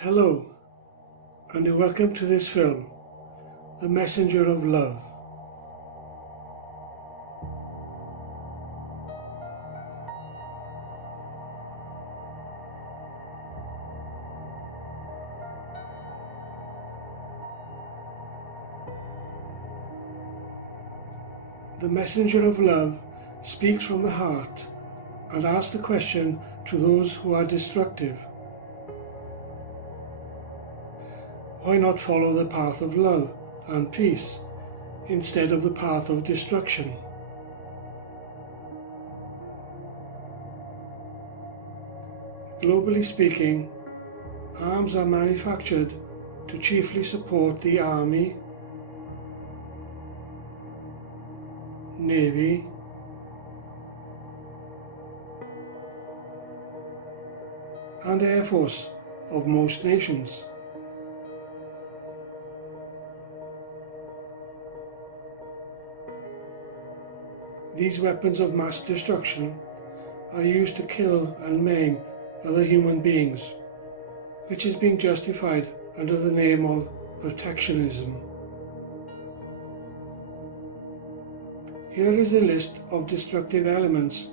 Hello, and welcome to this film, The Messenger of Love. The Messenger of Love speaks from the heart and asks the question to those who are destructive. Why not follow the path of love and peace instead of the path of destruction? Globally speaking, arms are manufactured to chiefly support the Army, Navy, and Air Force of most nations. These weapons of mass destruction are used to kill and maim other human beings, which is being justified under the name of protectionism. Here is a list of destructive elements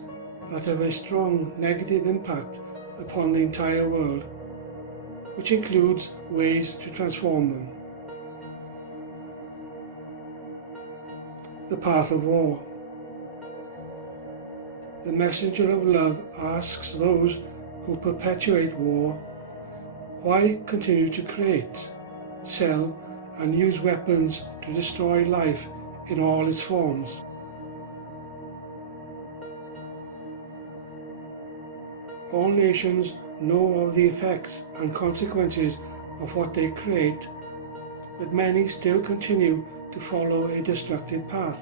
that have a strong negative impact upon the entire world, which includes ways to transform them. The path of war. The Messenger of Love asks those who perpetuate war, why continue to create, sell, and use weapons to destroy life in all its forms? All nations know of the effects and consequences of what they create, but many still continue to follow a destructive path,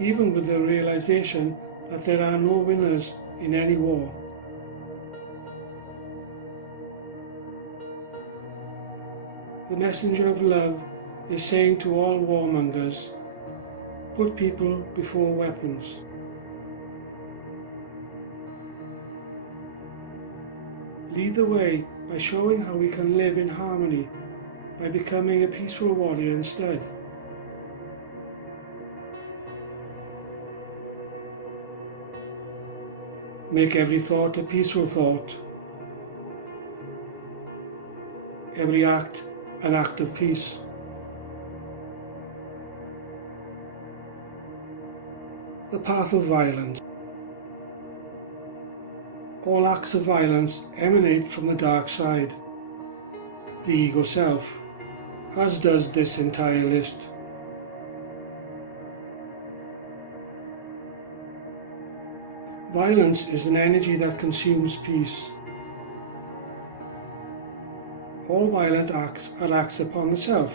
even with the realization that there are no winners in any war. The Messenger of Love is saying to all warmongers, put people before weapons. Lead the way by showing how we can live in harmony by becoming a peaceful warrior instead. Make every thought a peaceful thought, every act an act of peace. The path of violence. All acts of violence emanate from the dark side, the ego self, as does this entire list. Violence is an energy that consumes peace. All violent acts are acts upon the self,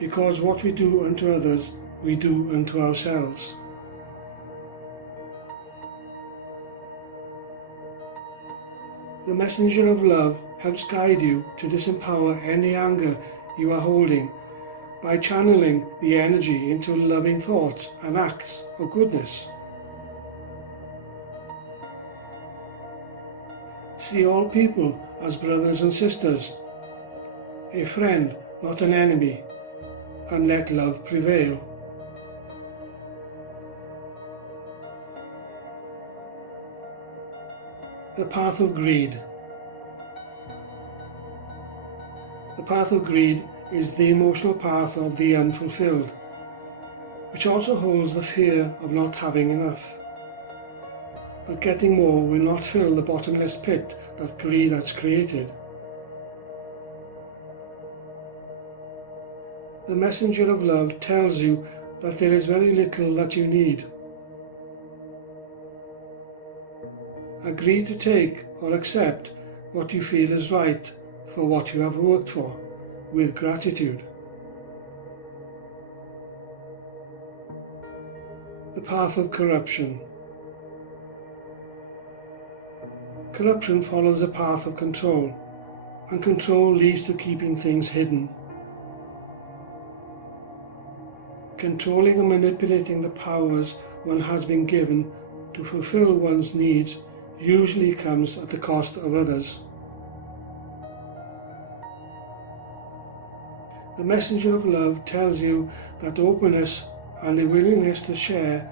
because what we do unto others, we do unto ourselves. The Messenger of Love helps guide you to disempower any anger you are holding by channeling the energy into loving thoughts and acts of goodness. See all people as brothers and sisters, a friend, not an enemy, and let love prevail. The path of greed. The path of greed is the emotional path of the unfulfilled, which also holds the fear of not having enough. But getting more will not fill the bottomless pit that greed has created. The Messenger of Love tells you that there is very little that you need. Agree to take or accept what you feel is right for what you have worked for, with gratitude. The path of corruption. Corruption follows a path of control, and control leads to keeping things hidden. Controlling and manipulating the powers one has been given to fulfill one's needs usually comes at the cost of others. The messenger of love tells you that openness and a willingness to share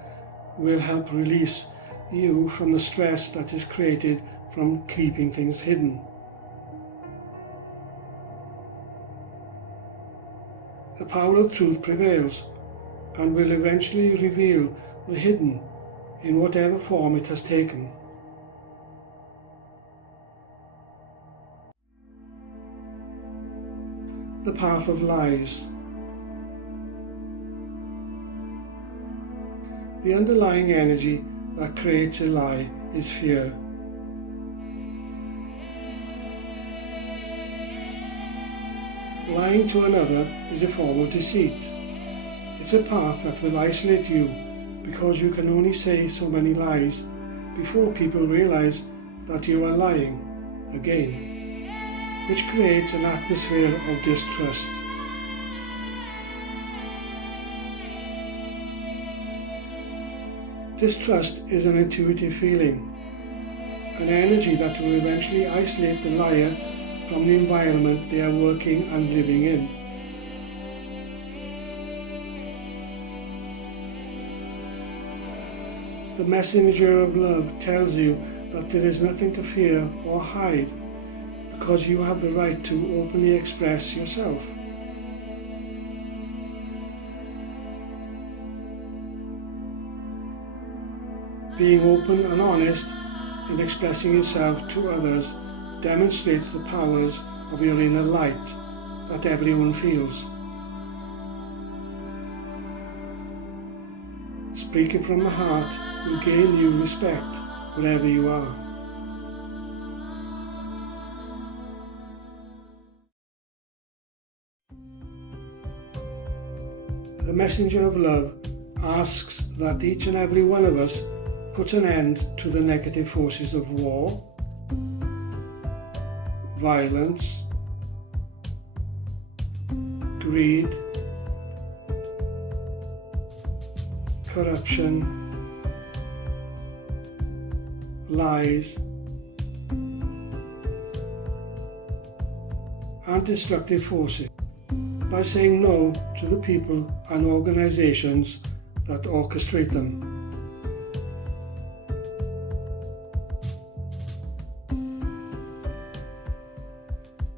will help release you from the stress that is created from keeping things hidden. The power of truth prevails and will eventually reveal the hidden in whatever form it has taken. The path of lies. The underlying energy that creates a lie is fear. Lying to another is a form of deceit. It's a path that will isolate you because you can only say so many lies before people realize that you are lying again, which creates an atmosphere of distrust. Distrust is an intuitive feeling, an energy that will eventually isolate the liar from the environment they are working and living in. The messenger of love tells you that there is nothing to fear or hide because you have the right to openly express yourself. Being open and honest in expressing yourself to others demonstrates the powers of your inner light that everyone feels. Speaking from the heart will gain you respect wherever you are. The messenger of love asks that each and every one of us put an end to the negative forces of war, violence, greed, corruption, lies, and destructive forces by saying no to the people and organizations that orchestrate them.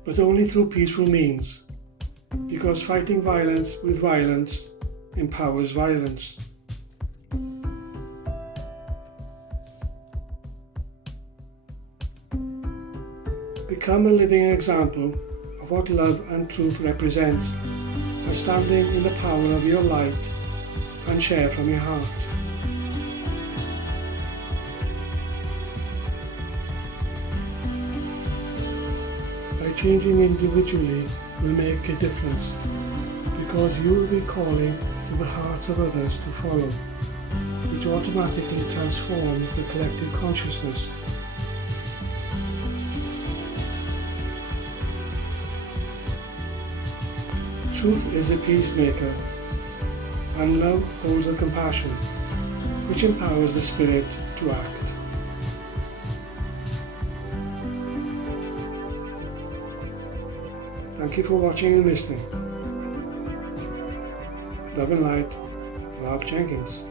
But only through peaceful means, because fighting violence with violence empowers violence. Become a living example of what love and truth represents by standing in the power of your light and share from your heart. Changing individually will make a difference because you will be calling to the hearts of others to follow, which automatically transforms the collective consciousness. Truth is a peacemaker, and love holds a compassion, which empowers the spirit to act. Thank you for watching and listening. Love and light, Rob Jenkins.